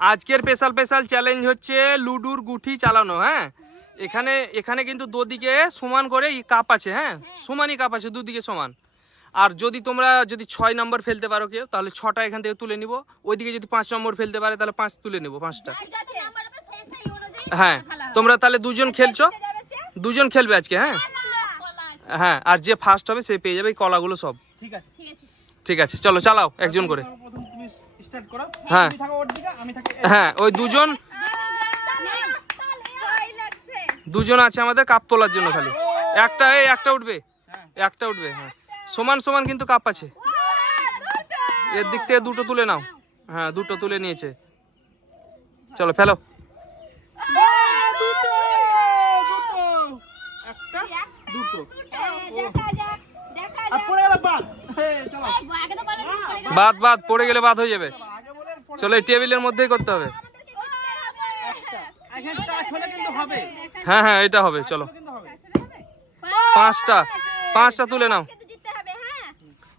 আজকের special challenge হচ্ছে লুডুর গুঠি চালানো। হ্যাঁ, এখানে কিন্তু দুদিকে সমান করে কাপ আছে। হ্যাঁ, সমানই কাপ আছে, দুদিকে সমান। আর তোমরা যদি 6 নম্বর ফেলতে পারো কেউ, তাহলে 6টা এখান থেকে তুলে নিব। ওইদিকে যদি 5 নম্বর ফেলতে পারে, তাহলে 5 তুলে নিব, 5টা। হ্যাঁ, তোমরা তাহলে দুজন খেলছো, দুজন খেলবে আজকে। হ্যাঁ হ্যাঁ, আর যে ফার্স্ট হবে সে পেয়ে যাবে এই কলাগুলো সব। ঠিক আছে, চলো চালাও একজন করে। হ্যাঁ হ্যাঁ, ওই দুজন আছে আমাদের কাপ তোলার জন্য। খালি একটা উঠবে, একটা উঠবে। হ্যাঁ, সমান সমান কিন্তু কাপ আছে। এর দিক থেকে দুটো তুলে নাও। হ্যাঁ, দুটো তুলে নিয়েছে। চলো ফেলো। বাদ পড়ে গেলে বাদ হয়ে যাবে। চলো, এই টেবিলের মধ্যেই করতে হবে। হ্যাঁ হ্যাঁ, এটা হবে। চলো, 5টা তুলে নাও,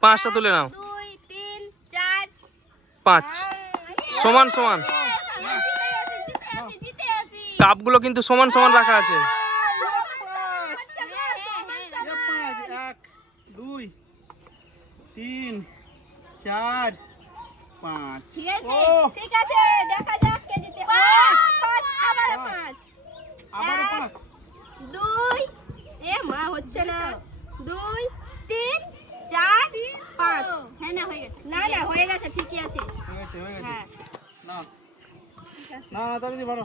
5টা তুলে নাও। 5 সমান সমান কাপগুলো কিন্তু সমান সমান রাখা আছে। 1 2 3 4 5। ঠিক আছে, দেখা যাক কে জিতে। 5 আবার 5 2 এ মা হচ্ছে না। 2 3 4 5। হ্যাঁ, না হয়ে গেছে। না হয়ে গেছে, ঠিকই আছে। হ্যাঁ, না না তাহলে বলো।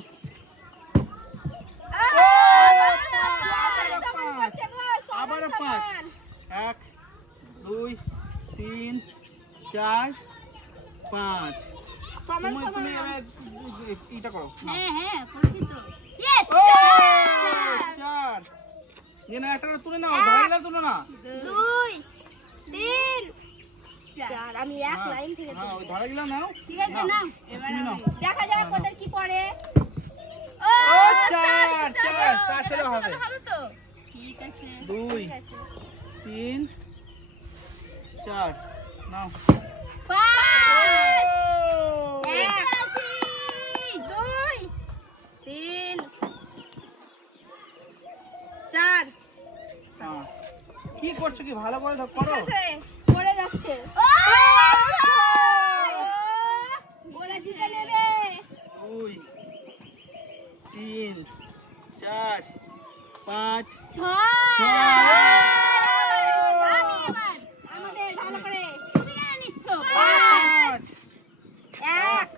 আবার 5 1 2 3 4 5 সমান তুমি সমান। এটা করো। হ্যাঁ করছি তো। ইয়েস, 4 যেন একটা তুলে নাও, ধরে তুলো না। 2 3 4। আমি এক লাইন থেকে হ্যাঁ, ওই ধরে গেলাম নাও। ঠিক আছে, নাও এবার দেখা যাক ওদের কি পড়ে। ও 4 ছেলে হবে। তো ঠিক আছে। 2 3 4 নাও। 5 2 3 4। কি করছো, কি ভালো করে করো। পড়ে যাচ্ছে। ওরা জিতে নেবে। 2 3 4 5 6। আমাদের ভালো করে তুমি কেন নিচ্ছ? 5 1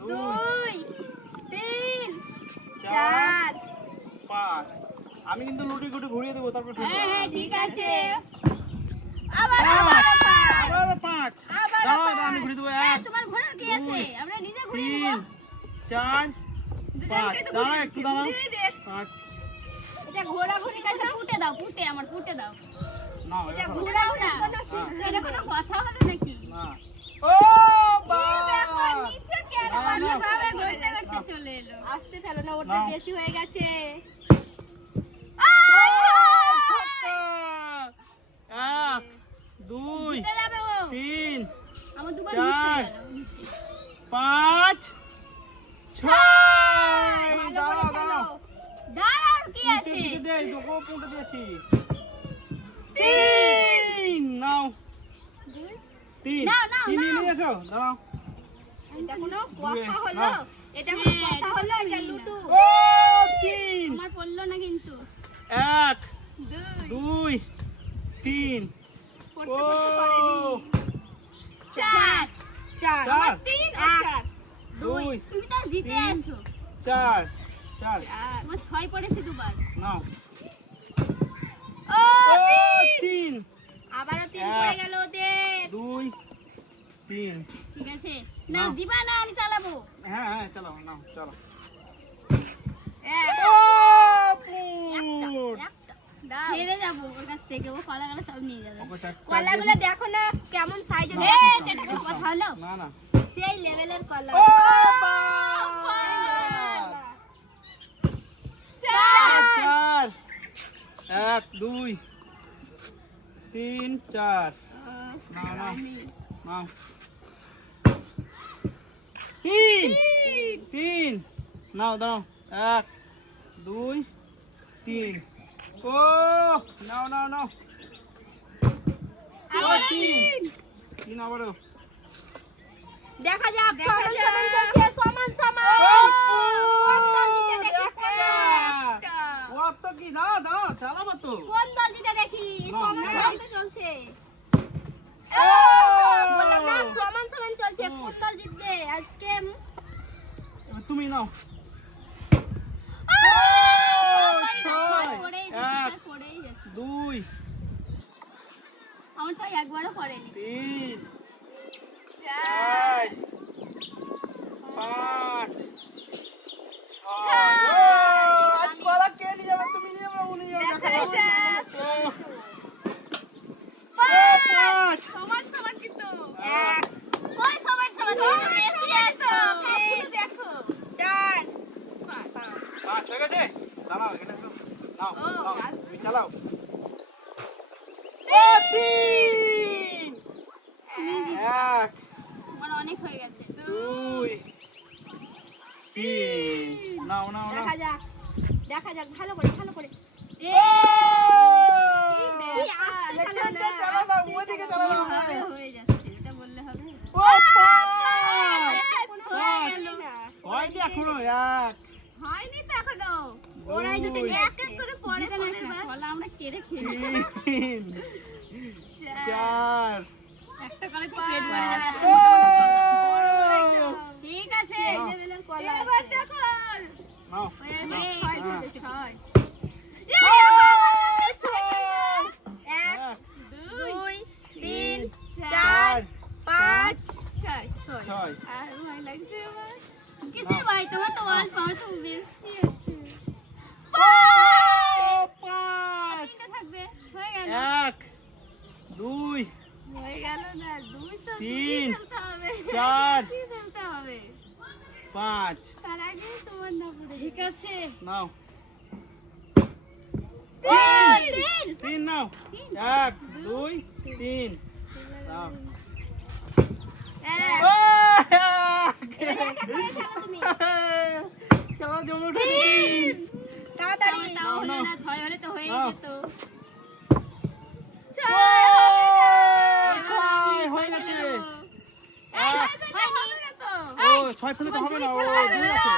2 3 4 5। আমি কিন্তু লুটি গুটি ঘুরিয়ে দেবো, তারপর হ্যাঁ ঠিক আছে। আবার 5 দাও, আমি ঘুরিয়ে দেবো। 1 তোমার ঘোরার কি আছে? আমরা নিজে ঘুরিয়ে 3 4 5 দাঁড়া, একটু দাঁড়াও। 5 এটা ঘোরাঘুরি কাছে ফুটে দাও, আমার ফুটে দাও। না এটা ঘোরাও না, এটা কোনো কথা হলো নাকি? না। ও বাবা, নিচে কেন ভাবে ঘুরতে ঘুরতে চলে এলো? আসতে ফেলো না, ওটা বেশি হয়ে গেছে। 1 2 জিতে যাবে ও। 3 আমার দুবার 4 মিস হয়ে গেল। 5 6। দাঁড়াও দাঁড়াও, কি আছে? দেই তো, কোনটা দিয়েছি? 3 নাও। 3 নাও, নিয়ে এসো। দাঁড়াও। এটা কোনো কথা হলো? এটা কোনো কথা হলো? এটা লুডু। ও 3 আমার পড়লো না কিন্তু। 1 2 3 পড়তে পারেনি। 4 4 3 আর 4 2। 2 তুমি তো জিতে আছো। 4 আমার 6 পড়েছে দুবার। নাও। ও ও 3 আবারও 3 পড়ে গেল ওদের। 2 3। ঠিক আছে, নাও দিবা না, আমি চালাবো। হ্যাঁ চলো, নাও চলো। এক ও দাও, হেরে যাবো ওর কাছ থেকে। ও কলাগুলো সব নিয়ে যাবে। কলাগুলো দেখো না কেমন সাইজের। এটা কি কথা হলো? না সেই লেভেলের কলা। ও বাবা, 4 1 2 3 4 নাও। তিন তিন নাও দাও 1 2 3 ও নাও নাও নাও আবার তিন তিন আবারও দেখা যাক সমান সমান চলছে সমান সমান কোন দল জিতে দেখি ও তো কি দাও দাও চালাবো তো কোন দল জিতে দেখি না, সমান না। সমান তো চলছে বললাম না সমান সমান চলছে কোন দল জিতবে আজকে এবার তুমি নাও দুই আমার ছয় একবারও পড়েনি তিন চার পাঁচ আজ বলা কে নিয়ে যাবে তুমি নিয়ে যাবে উনি যাবে দেখা যাবে পাঁচ সমান সমান কিন্তু ওই সমান সমান বেশি আছে কাপুরে দেখো 4 পাঁচ হয়ে গেছে দাঁড়াও এখানে একটু নাও নাও তুমি চালাও ও তিন এক আমার অনেক হয়ে গেছে দুই তিন নাও নাও নাও দেখা যাক ভালো করে কি আস্তে চালাও না ওইদিকে চালাও না হয়ে যাচ্ছে এটা বললে হবে ও পাঁচ হয় কি এখনো এক হয়নি তো এখনো ওরাই যদি এক এক করে পড়ে বলা আমরা কেড়ে খেয়ে তিন চার একটা কলে তো পেট ভরে যাবে ও ঠিক আছে এবার দেখো নাও ছয় খেলেছে ছয় এক দুই তিন চার পাঁচ ছয় ছয় আর ভয় লাগছে আমার কিসের ভাই তোমার তো ওয়ান পাওয়ার তো বেশি আছে পাঁচ তিনটা থাকবে হয়ে গেল এক দুই হয়ে গেল না দুই তো তিন খেলতে হবে চার দুই খেলতে হবে পাঁচ তার আগে তোমার না পড়ে ঠিক আছে নাও তিন তিন নাও এক দুই তিন নাও এক ও, তুমি খেলা জমে উঠেছে তিন তাড়াতাড়ি নাও, হলো নাও। না ছয় হলে তো হয়ে নাও। যেত ও, ছয় হয়ে গেছে এই ছয় ফেলে হবে না তো ও ছয় ফেলে তো হবে না ও দুই আছে